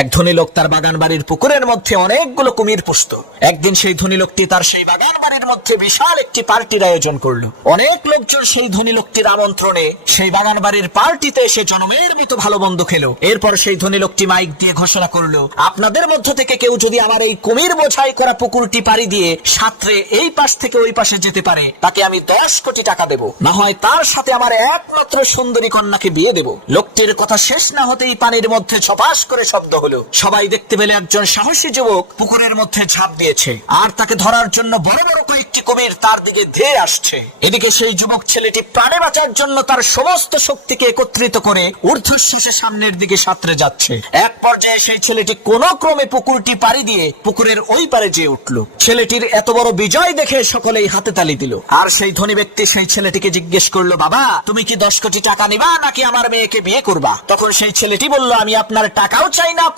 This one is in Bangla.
এক ধনী লোক তার বাগান বাড়ির পুকুরের মধ্যে অনেকগুলো কুমির পুষত। একদিন সেই ধনী লোকটি তার সেই বাগান বাড়ির মধ্যে বিশাল একটি পার্টির আয়োজন করলো। অনেক লোকজন সেই ধনী লোকটির আমন্ত্রণে সেই বাগান বাড়ির পার্টিতে এসে জনমের মতো ভালো মন্দ খেলো। এরপর সেই ধনী লোকটি মাইক দিয়ে ঘোষণা করলো, আপনাদের মধ্য থেকে কেউ যদি আমার এই কুমির বোঝাই করা পুকুরটি পাড়ি দিয়ে সাঁতরে এই পাশ থেকে ওই পাশে যেতে পারে, তাকে আমি 10 কোটি টাকা দেব, না হয় তার সাথে আমার একমাত্র সুন্দরী কন্যাকে বিয়ে দেব। লোকটির কথা শেষ না হতেই পানির মধ্যে ছপাস করে শব্দ হলো। সবাই দেখতে পেলে একজন সাহসী যুবক পুকুরের মধ্যে ঝাঁপ দিয়েছে, আর তাকে ধরার জন্য বড় বড় কয়েকটি কুমির তার দিকে ধেয়ে আসছে। এদিকে সেই যুবক ছেলেটি প্রাণে বাঁচার জন্য তার সমস্ত শক্তিকে একত্রিত করে ঊর্ধ্বশ্বাসে সামনের দিকে সাঁতরে যাচ্ছে। এক পর্যায়ে সেই ছেলেটি কোনো ক্রমে পুকুরটি পাড়ি দিয়ে পুকুরের ওই পারে যেয়ে উঠল। ছেলেটির এত বড় বিজয় দেখে সকলেই হাতে তালি দিল। আর সেই ধনী ব্যক্তি সেই ছেলেটিকে জিজ্ঞেস করলো, বাবা তুমি কি 10 কোটি টাকা নিবা নাকি আমার মেয়েকে বিয়ে করবা? তখন সেই ছেলেটি বলল, আমি আপনার টাকাও চাই না,